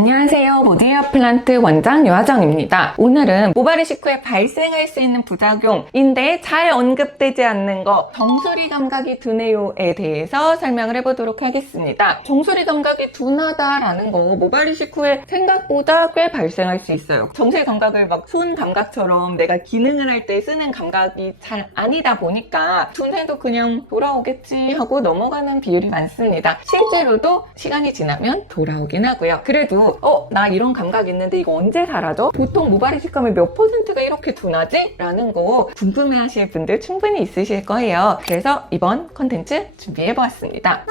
안녕하세요. 보디헤어 플란트 원장 유하정입니다. 오늘은 모발 이식 후에 발생할 수 있는 부작용인데 잘 언급되지 않는 거, 정수리 감각이 둔해요에 대해서 설명을 해보도록 하겠습니다. 정수리 감각이 둔하다라는 거 모발 이식 후에 생각보다 꽤 발생할 수 있어요. 정수리 감각을 막 손 감각처럼 내가 기능을 할 때 쓰는 감각이 잘 아니다 보니까 둔해도 그냥 돌아오겠지 하고 넘어가는 비율이 많습니다. 실제로도 시간이 지나면 돌아오긴 하고요. 그래도 나 이런 감각 있는데 이거 언제 사라져? 보통 모발 이식하면 몇 %가 이렇게 둔하지? 라는 거 궁금해 하실 분들 충분히 있으실 거예요. 그래서 이번 컨텐츠 준비해보았습니다.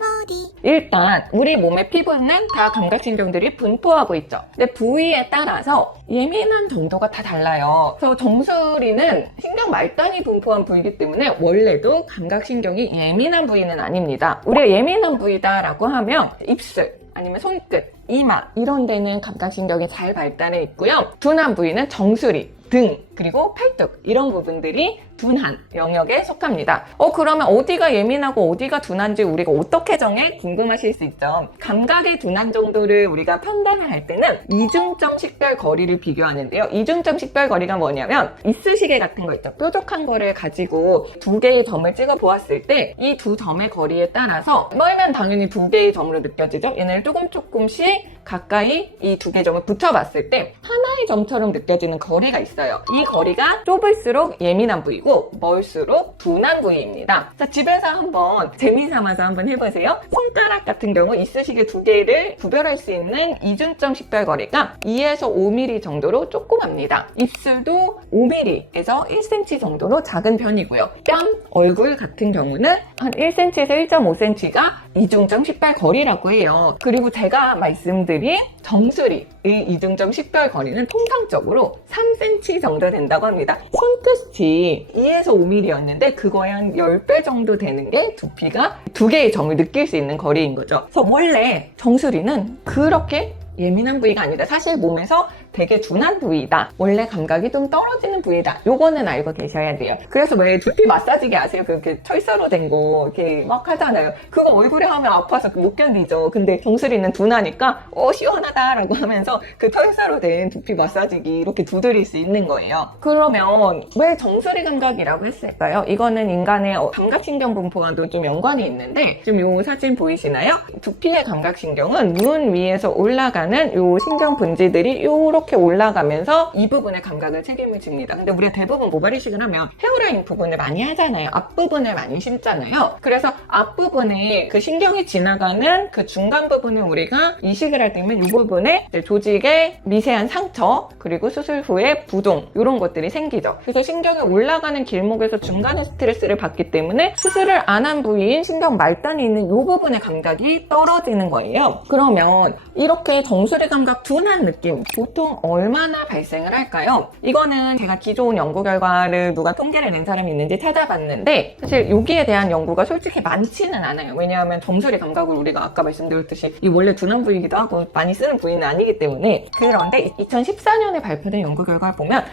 일단 우리 몸의 피부는 다 감각신경들이 분포하고 있죠. 근데 부위에 따라서 예민한 정도가 다 달라요. 그래서 정수리는 신경 말단이 분포한 부위이기 때문에 원래도 감각신경이 예민한 부위는 아닙니다. 우리가 예민한 부위다라고 하면 입술, 아니면 손끝, 이마 이런 데는 감각신경이 잘 발달해 있고요. 둔한 부위는 정수리, 등, 그리고 팔뚝 이런 부분들이 둔한 영역에 속합니다. 그러면 어디가 예민하고 어디가 둔한지 우리가 어떻게 정해? 궁금하실 수 있죠. 감각의 둔한 정도를 우리가 판단을 할 때는 이중점 식별 거리를 비교하는데요. 이중점 식별 거리가 뭐냐면 이쑤시개 같은 거 있죠. 뾰족한 거를 가지고 두 개의 점을 찍어 보았을 때 이 두 점의 거리에 따라서 멀면 당연히 두 개의 점으로 느껴지죠. 얘네를 조금씩 가까이 이 두 개의 점을 붙여봤을 때 하나의 점처럼 느껴지는 거리가 있어요. 이 거리가 좁을수록 예민한 부위고 멀수록 둔한 부위입니다. 자, 집에서 한번 재미삼아서 한번 해보세요. 손가락 같은 경우 이쑤시개 두 개를 구별할 수 있는 이중점 식별 거리가 2에서 5mm 정도로 조그맣니다. 입술도 5mm에서 1cm 정도로 작은 편이고요. 뺨, 얼굴 같은 경우는 한 1cm에서 1.5cm가 이중점 식별 거리라고 해요. 그리고 제가 말씀드린 정수리의 이중점 식별 거리는 통상적으로 3cm 정도 된다고 합니다. 손끝이 2에서 5mm였는데 그거에 한 10배 정도 되는 게 두피가 두 개의 점을 느낄 수 있는 거리인 거죠. 그래서 원래 정수리는 그렇게 예민한 부위가 아니다. 사실 몸에서 되게 둔한 부위다. 원래 감각이 좀 떨어지는 부위다. 요거는 알고 계셔야 돼요. 그래서 왜 두피 마사지기 아세요? 그렇게 철사로 된 거 이렇게 막 하잖아요. 그거 얼굴에 하면 아파서 못 견디죠. 근데 정수리는 둔하니까 시원하다라고 하면서 그 철사로 된 두피 마사지기 이렇게 두드릴 수 있는 거예요. 그러면 왜 정수리 감각이라고 했을까요? 이거는 인간의 감각신경 분포와도 좀 연관이 있는데 지금 요 사진 보이시나요? 두피의 감각신경은 눈 위에서 올라가는 요 신경 분지들이 이렇게 올라가면서 이 부분의 감각을 책임을 집니다. 근데 우리가 대부분 모발 이식을 하면 헤어라인 부분을 많이 하잖아요. 앞부분을 많이 심잖아요. 그래서 앞부분에 그 신경이 지나가는 그 중간 부분을 우리가 이식을 할 때면 이 부분에 조직의 미세한 상처 그리고 수술 후에 부종 이런 것들이 생기죠. 그래서 신경이 올라가는 길목에서 중간에 스트레스를 받기 때문에 수술을 안 한 부위인 신경 말단이 있는 이 부분의 감각이 떨어지는 거예요. 그러면 이렇게 정수리 감각 둔한 느낌 보통 얼마나 발생을 할까요? 이거는 제가 기존 연구 결과를 누가 통계를 낸 사람이 있는지 찾아봤는데 사실 여기에 대한 연구가 솔직히 많지는 않아요. 왜냐하면 정수리 감각을 우리가 아까 말씀드렸듯이 이 원래 둔한 부위이기도 하고 많이 쓰는 부위는 아니기 때문에. 그런데 2014년에 발표된 연구 결과를 보면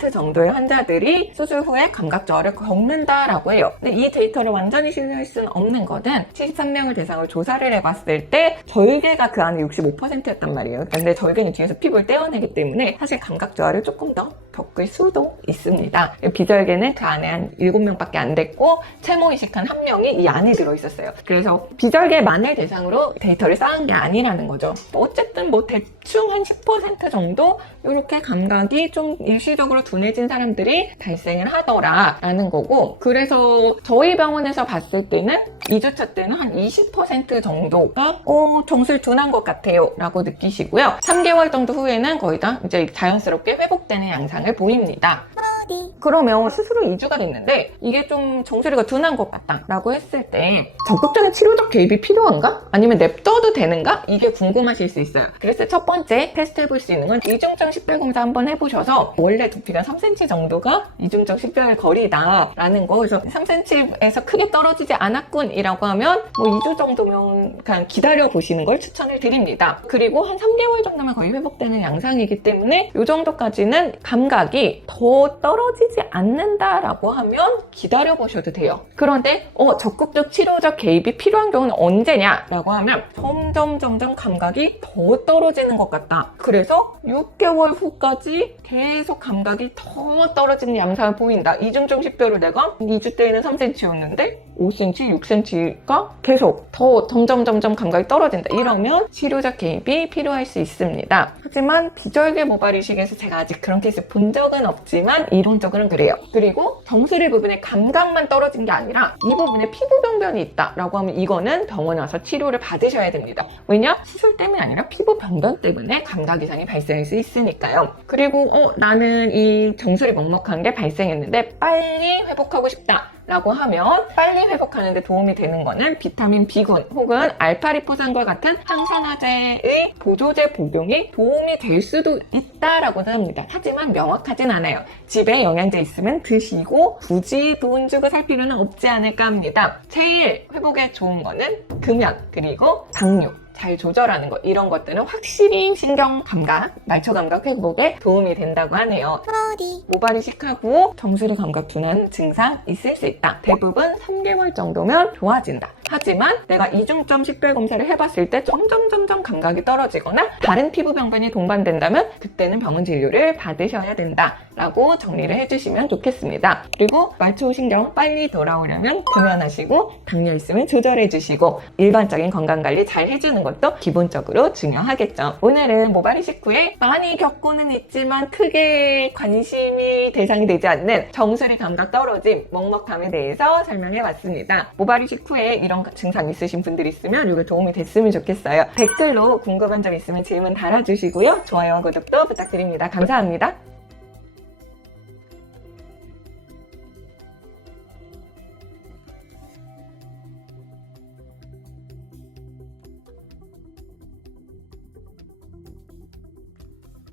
10% 정도의 환자들이 수술 후에 감각 저하를 겪는다라고 해요. 근데 이 데이터를 완전히 신뢰할 수는 없는 거는 73명을 대상으로 조사를 해봤을 때 절개가 그 안에 65%였단 말이에요. 근데 절개는 뒤에서 피부를 떼어내기 때문에 사실 감각 저하를 조금 더 겪을 수도 있습니다. 비절개는 그 안에 한 7명밖에 안 됐고 채모 이식한 1명이 이 안에 들어있었어요. 그래서 비절개만을 대상으로 데이터를 쌓은 게 아니라는 거죠. 어쨌든 대충 한 10% 정도 이렇게 감각이 좀 일시적으로 둔해진 사람들이 발생을 하더라라는 거고, 그래서 저희 병원에서 봤을 때는 2주차 때는 한 20% 정도가 정수리 둔한 것 같아요 라고 느끼시고요. 3개월 정도 후에는 거의 다 이제 자연스럽게 회복되는 양상을 보입니다. 그러면 스스로 2주가 됐는데 이게 좀 정수리가 둔한 것 같다 라고 했을 때 적극적인 치료적 개입이 필요한가? 아니면 냅둬도 되는가? 이게 궁금하실 수 있어요. 그래서 첫 번째 테스트 해볼 수 있는 건 이중점 식별 검사 한번 해보셔서 원래 두피가 3cm 정도가 이중점 식별 거리다 라는 거, 그래서 3cm에서 크게 떨어지지 않았군 이라고 하면 2주 정도면 그냥 기다려 보시는 걸 추천을 드립니다. 그리고 한 3개월 정도면 거의 회복되는 양상이기 때문에 이 정도까지는 감각이 더 떨어지지 않는다라고 하면 기다려보셔도 돼요. 그런데 적극적 치료적 개입이 필요한 경우는 언제냐라고 하면 점점 감각이 더 떨어지는 것 같다. 그래서 6개월 후까지 계속 감각이 더 떨어지는 양상을 보인다. 이중점십대로 내가 2주 때에는 3cm였는데 5cm, 6cm가 계속 더 점점 감각이 떨어진다. 이러면 치료적 개입이 필요할 수 있습니다. 하지만 비절개 모발 이식에서 제가 아직 그런 케이스 본 적은 없지만 이론적으로는 그래요. 그리고 정수리 부분에 감각만 떨어진 게 아니라 이 부분에 피부 병변이 있다라고 하면 이거는 병원에 와서 치료를 받으셔야 됩니다. 왜냐? 수술 때문이 아니라 피부 병변 때문에 감각 이상이 발생할 수 있으니까요. 그리고 나는 이 정수리 먹먹한 게 발생했는데 빨리 회복하고 싶다 라고 하면 빨리 회복하는 데 도움이 되는 거는 비타민 B군 혹은 알파리포산과 같은 항산화제의 보조제 복용이 도움이 될 수도 있다라고는 합니다. 하지만 명확하진 않아요. 집에 영양제 있으면 드시고 굳이 돈 주고 살 필요는 없지 않을까 합니다. 제일 회복에 좋은 거는 금연 그리고 당뇨 잘 조절하는 것 이런 것들은 확실히 신경 감각, 말초 감각 회복에 도움이 된다고 하네요. 모발 이식하고 정수리 감각 둔한 증상 있을 수 있다. 대부분 3개월 정도면 좋아진다. 하지만 내가 이중점 식별 검사를 해봤을 때 점점 감각이 떨어지거나 다른 피부 병변이 동반된다면 그때는 병원 진료를 받으셔야 된다라고 정리를 해주시면 좋겠습니다. 그리고 말초 신경 빨리 돌아오려면 금연하시고 당뇨 있으면 조절해주시고 일반적인 건강관리 잘 해주는 것도 기본적으로 중요하겠죠. 오늘은 모발 이식 후에 많이 겪고는 있지만 크게 관심이 대상이 되지 않는 정수리 감각 떨어짐, 먹먹함에 대해서 설명해봤습니다. 모발 이식 후에 이런 증상 있으신 분들 있으면 이거 도움이 됐으면 좋겠어요. 댓글로 궁금한 점 있으면 질문 달아주시고요. 좋아요와 구독도 부탁드립니다. 감사합니다.